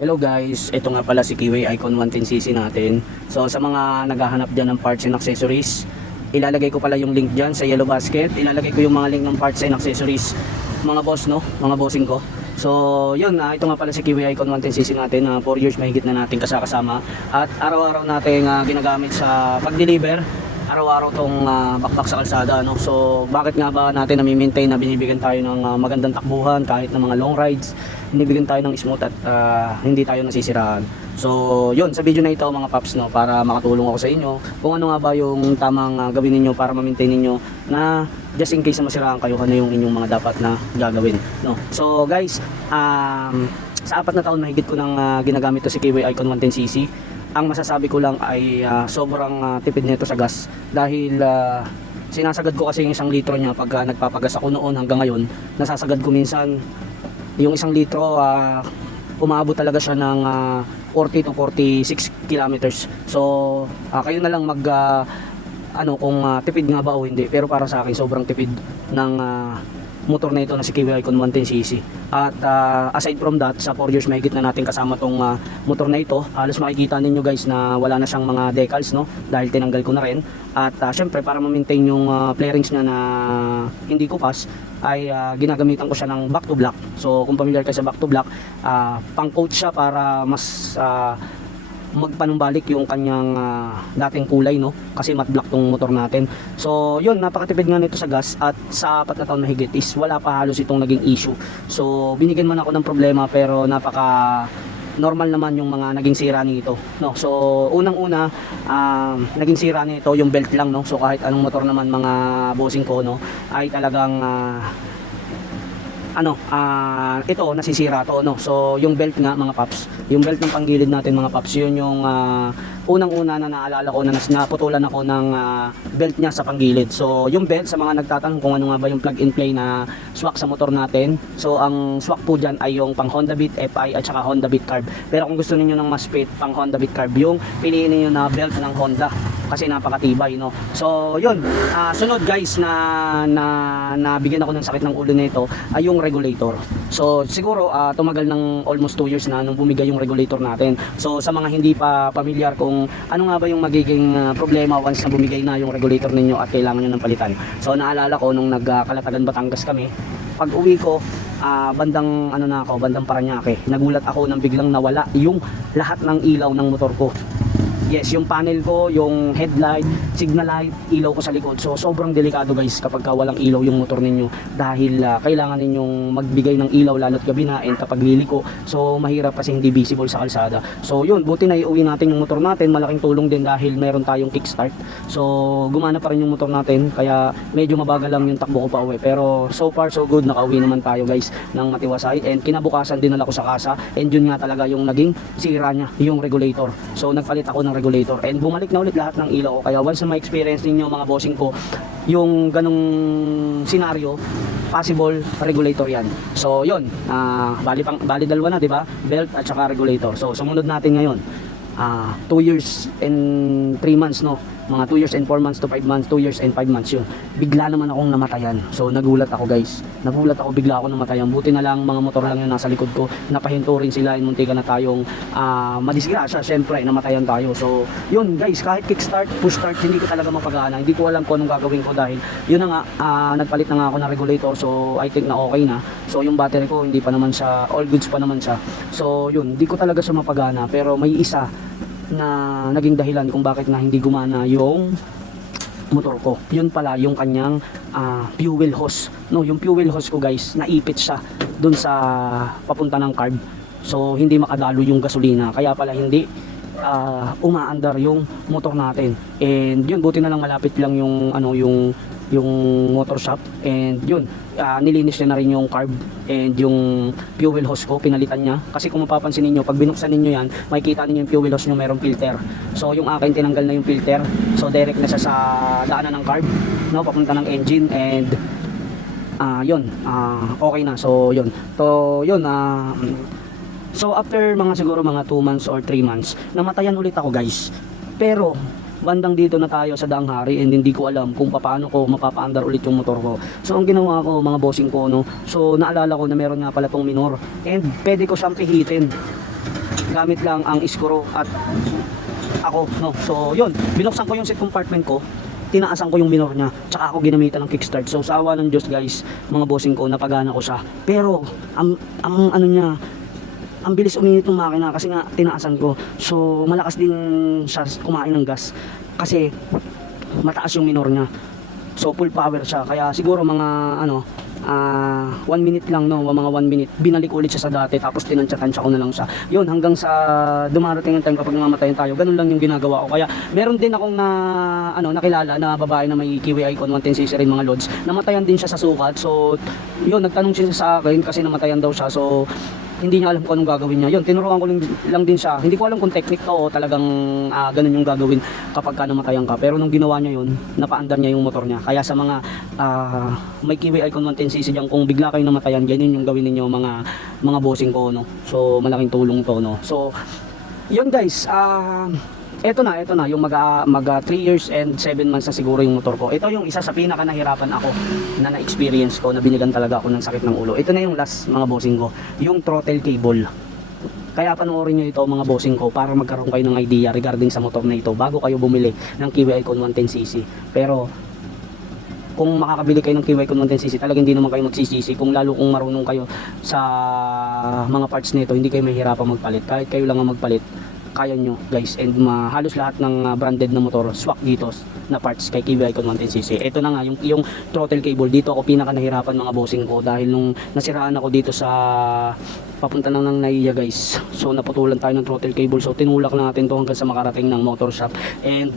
Hello guys, ito nga pala si Kiwi Icon 110cc natin. So sa mga naghahanap dyan ng parts and accessories, ilalagay ko pala yung link dyan sa yellow basket. Ilalagay ko yung mga link ng parts and accessories, mga boss no, mga bossing ko. So yun, ito nga pala si Kiwi Icon 110cc natin, 4 years mahigit na natin kasama. At araw-araw natin ginagamit sa pag-deliver. Araw-araw tong bakbak sa kalsada, no? So bakit nga ba natin na-maintain na binibigyan tayo ng magandang takbuhan kahit ng mga long rides, binibigyan tayo ng smooth at hindi tayo nasisiraan. So yun, sa video na ito mga paps, no, para makatulong ako sa inyo kung ano nga ba yung tamang gawin ninyo para ma-maintain ninyo na just in case na masiraan kayo, ano yung inyong mga dapat na gagawin, no? So guys, sa 4 na taon mahigit ko nang ginagamit to si Kiwi Icon 110cc. Ang masasabi ko lang ay sobrang tipid nito sa gas dahil sinasagad ko kasi yung 1 litro niya pag nagpapagas ako noon hanggang ngayon. Nasasagad ko minsan yung 1 litro, umaabot talaga siya ng 40 to 46 kilometers. So kayo na lang mag kung tipid nga ba o hindi, pero para sa akin sobrang tipid ng motor na ito na si Kiwi Icon 110cc. At aside from that, sa 4 years mahigit na natin kasama tong motor na ito, halos makikita ninyo guys na wala na siyang mga decals, no, dahil tinanggal ko na rin. At syempre para ma-maintain yung flarings niya na hindi kupas, ay ginagamitan ko siya ng back to black. So kung familiar kayo sa back to black, pang coat siya para mas magpanumbalik yung kanyang dating kulay, no, kasi matte black tong motor natin. So yun, napakatipid nga nito sa gas at sa 4 na taon na higit is wala pa halos itong naging issue. So binigyan man ako ng problema pero napaka normal naman yung mga naging sira nito, no. So unang-una, naging sira nito yung belt lang, no. So kahit anong motor naman mga bossing ko, no, ay talagang ito nasisira to, no. So yung belt nga mga paps, yung belt ng panggilid natin mga paps, yun yung unang-una na naalala ko na naputulan ako ng belt niya sa panggilid. So yung belt, sa mga nagtatanong kung ano nga ba yung plug and play na swak sa motor natin, so ang swak po dyan ay yung pang Honda Beat FI at saka Honda Beat Carb. Pero kung gusto niyo ng mas fit pang Honda Beat Carb, yung piliin niyo na belt ng Honda kasi napakatibay, no. So yun, sunod guys na nabigyan ako ng sakit ng ulo nito ay yung regulator. So siguro tumagal ng almost 2 years na nung bumigay yung regulator natin. So sa mga hindi pa familiar kung ano nga ba yung magiging problema once na bumigay na yung regulator ninyo at kailangan nyo ng palitan. So naalala ko nung nagkalatagan Batangas kami, pag uwi ko bandang bandang Paranaque, nagulat ako nang biglang nawala yung lahat ng ilaw ng motor ko. Yes, yung panel ko, yung headlight, signal light, ilaw ko sa likod. So sobrang delikado guys kapag walang ilaw yung motor ninyo dahil kailangan ninyong magbigay ng ilaw lalo't gabi na and kapag liliko. So mahirap kasi hindi visible sa kalsada. So yun, buti na iuwi natin yung motor natin. Malaking tulong din dahil meron tayong kickstart. So gumana pa rin yung motor natin kaya medyo mabagal lang yung takbo ko pa uwi. Pero so far so good, nakauwi naman tayo guys ng matiwasay. And kinabukasan dinala ko sa kasa and yun nga talaga yung naging sira niya, yung regulator. So nagpalit ako ng regulator and bumalik na ulit lahat ng ilaw ko. Kaya once na ma-experience ninyo mga bossing ko yung ganong senaryo, possible regulator yan. So yun, bali dalawa na, di ba? Belt at saka regulator. So sumunod natin ngayon 2 years and 3 months, no, mga 2 years and 4 months to 5 months, 2 years and 5 months yun. Bigla naman akong namatayan. So nagulat ako guys, bigla ako namatayan. Buti na lang mga motor lang yung nasa likod ko, napahinto rin sila, muntika na tayong madisgrasya, syempre namatayan tayo. So yun guys, kahit kickstart, push start, hindi ko talaga mapagana. Hindi ko alam kung anong gagawin ko dahil yun na nga, nagpalit na nga ako ng regulator. So I think na okay na. So yung battery ko hindi pa naman siya, all goods pa naman siya. So yun, hindi ko talaga siya mapagana. Pero may isa na naging dahilan kung bakit nga hindi gumana yung motor ko. Yun pala yung kanyang fuel hose, no. Yung fuel hose ko guys, naipit siya dun sa papunta ng carb. So hindi makadalo yung gasolina, kaya pala hindi umaandar yung motor natin. And yun, buti na lang malapit lang yung yung motor shop and yun, nilinis niya na rin yung carb and yung fuel hose ko, pinalitan niya. Kasi kung mapapansin niyo, pag binuksan niyo yan, makikita niyo yung fuel hose niyo merong filter. So yung akin tinanggal na yung filter. So direct na siya sa daanan ng carb, no, papunta ng engine and okay na. So yun. So after mga siguro mga 2 months or 3 months, namatayan ulit ako guys. Pero bandang dito na tayo sa Danghari and hindi ko alam kung paano ko mapapaandar ulit yung motor ko. So ang ginawa ko mga bossing ko, no, so naalala ko na meron nga pala tong minor and pwede ko siyang pihitin. gamit lang ang iskuro at ako, no. So yun, binuksan ko yung seat compartment ko, tinaasan ko yung minor niya, tsaka ako ginamitan ng kickstart. So sa awa ng Diyos guys, mga bossing ko, napagana ko siya. Pero ang ano niya, ang bilis uminit ng makina kasi nga tinaasan ko. So malakas din siya kumain ng gas kasi mataas yung minor niya. So full power siya, kaya siguro mga 1 minute lang, no, mga 1 minute binalik ulit siya sa dati, tapos tinansya-tansya ko na lang siya. Yun, hanggang sa dumarating yung time kapag namamatayan tayo, ganun lang yung ginagawa ko. Kaya meron din akong nakilala na babae na may Kiwi Icon 110cc rin, mga lods, namatayan din siya sa sukat. So yun, nagtanong siya sa akin kasi namatayan daw siya. So hindi niya alam kung anong gagawin niya. Yun, tinuruan ko lang din siya. Hindi ko alam kung technique to o talagang ganun yung gagawin kapag ka namatayan ka. Pero nung ginawa niya yun, napaandar niya yung motor niya. Kaya sa mga may Kiwi Icon 110cc diyan, kung bigla kayong namatayan, ganyan yung gawin ninyo, mga bossing ko, no. So malaking tulong to, no. So yun guys, eto na yung mag 3 years and 7 months na siguro yung motor ko. Ito yung isa sa pinaka nahirapan ako na na-experience ko, na binigan talaga ako ng sakit ng ulo. Ito na yung last, mga bossing ko, yung throttle cable. Kaya panoorin nyo ito, mga bossing ko, para magkaroon kayo ng idea regarding sa motor na ito bago kayo bumili ng Kiwi Icon 110cc. Pero kung makakabili kayo ng Kiwi Icon 110cc, talagang hindi naman kayo magsisisi. Kung lalo kung marunong kayo sa mga parts nito, hindi kayo mahihirapan magpalit. Kahit kayo lang ang magpalit, kaya nyo guys. And halos lahat ng branded na motor swak dito na parts kay Kiwi Icon 110cc. Ito na nga yung throttle cable. Dito ako pinaka nahirapan, mga bossing ko, dahil nung nasiraan ako dito sa papunta ng Naiya guys, so naputulan tayo ng throttle cable. So tinulak na natin to hanggang sa makarating ng motor shop. And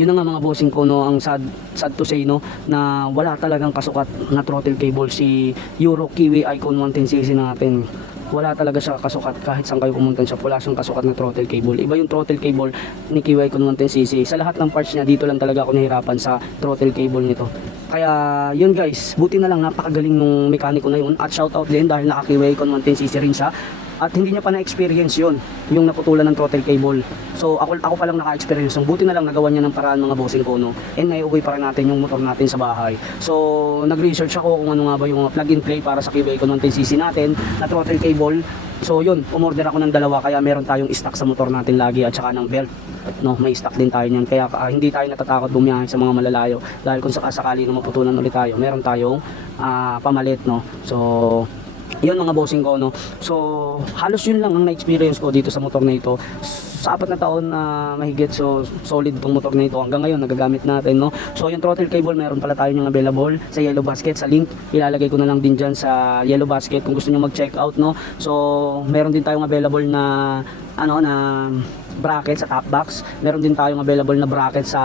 yun na nga, mga bossing ko, no, ang sad to say, no, na wala talagang kasukat na throttle cable si Euro Kiwi Icon 110cc natin. Wala talaga siya kasukat. Kahit saan kayo pumunta siya, wala siyang kasukat na throttle cable. Iba yung throttle cable ni Kiwi Icon 110cc. Sa lahat ng parts niya, dito lang talaga ako nahirapan sa throttle cable nito. Kaya yun guys, buti na lang napakagaling nung mekaniko na yun. At shoutout din dahil naka Kiwi Icon 110cc rin siya. At hindi niya pa na-experience yun, yung naputulan ng throttle cable. So ako pa lang naka-experience. Buti na lang nagawa niya ng paraan, mga bossing ko, no. And naiuwi pa rin natin yung motor natin sa bahay. So nag-research ako kung ano nga ba yung plug and play para sa Kiwi Icon 110cc natin na throttle cable. So yun, umorder ako ng dalawa, kaya meron tayong stock sa motor natin lagi, at saka ng belt, no, may stock din tayo niyan. Kaya hindi tayo natatakot bumiyahe sa mga malalayo, dahil kung sakasakali na maputunan ulit tayo, meron tayong pamalit, no. So yun, mga bossing ko, no. So halos yun lang ang na-experience ko dito sa motor na ito. Sa 4 na taon na mahigit, so solid tong motor na ito hanggang ngayon, nagagamit natin, no. So yung throttle cable, meron pala tayo yung available sa Yellow Basket. Sa link ilalagay ko na lang din dyan sa Yellow Basket kung gusto nyo mag-check out, no. So meron din tayong available na na bracket sa top box. Meron din tayong available na bracket sa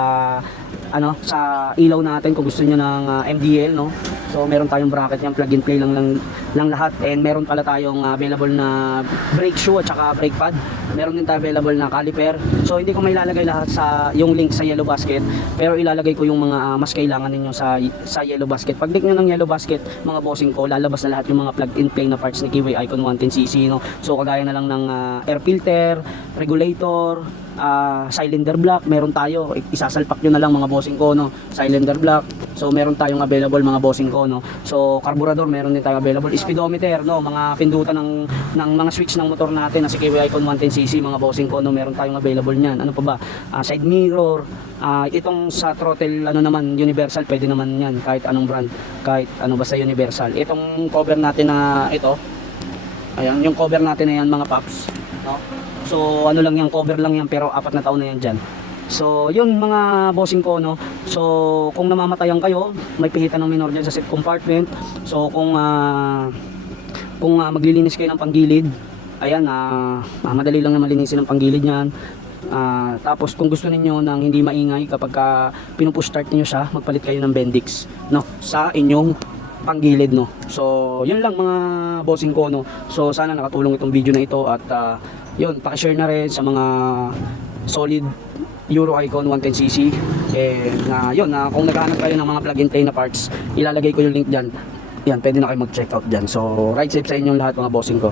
sa ilaw natin kung gusto niyo ng MDL, no. So meron tayong bracket niyan, plug and play lang lahat. And meron pala tayong available na brake shoe at saka brake pad. Meron din tayo available na caliper. So hindi ko mailalagay lahat sa yung link sa Yellow Basket, pero ilalagay ko yung mga mas kailangan ninyo sa Yellow Basket. Pag click niyo ng Yellow Basket, mga bossing ko, lalabas na lahat yung mga plug and play na parts ni Kiwi Icon 110cc, no. So kagaya na lang ng air filter, regulator, cylinder block, meron tayo. Isasalpak nyo na lang, mga bossing ko, no. Cylinder block. So meron tayong available, mga bossing ko, no. So carburetor, meron din tayo available. Speedometer, no, mga pindutan ng mga switch ng motor natin na si Kiwi Icon 110cc, mga bossing ko, no, meron tayong available niyan. Ano pa ba? Side mirror. Itong sa throttle naman, universal, pwede naman yan, kahit anong brand, kahit basta universal. Itong cover natin na ito, ayan, yung cover natin na yan, mga paps, no. So lang yan, cover lang yan, pero 4 na taon na yan dyan. So yun, mga bossing ko, no. So kung namamatayan kayo, may pihitan ng minor dyan sa seat compartment. So kung maglilinis kayo ng panggilid, ayan, madali lang na malinisin ng panggilid niyan. Tapos kung gusto niyo nang hindi maingay kapag pinupush start niyo siya, magpalit kayo ng Bendix, no, sa inyong panggilid, no. So yun lang, mga bossing ko, no. So sana nakatulong itong video na ito, at yun, paki-share na rin sa mga solid Euro Icon 110cc. And yun, kung naghahanap kayo ng mga plug and play na parts, ilalagay ko yung link dyan. Yan, pwede na kayo mag-check out dyan. So ride safe sa inyong lahat, mga bossing ko.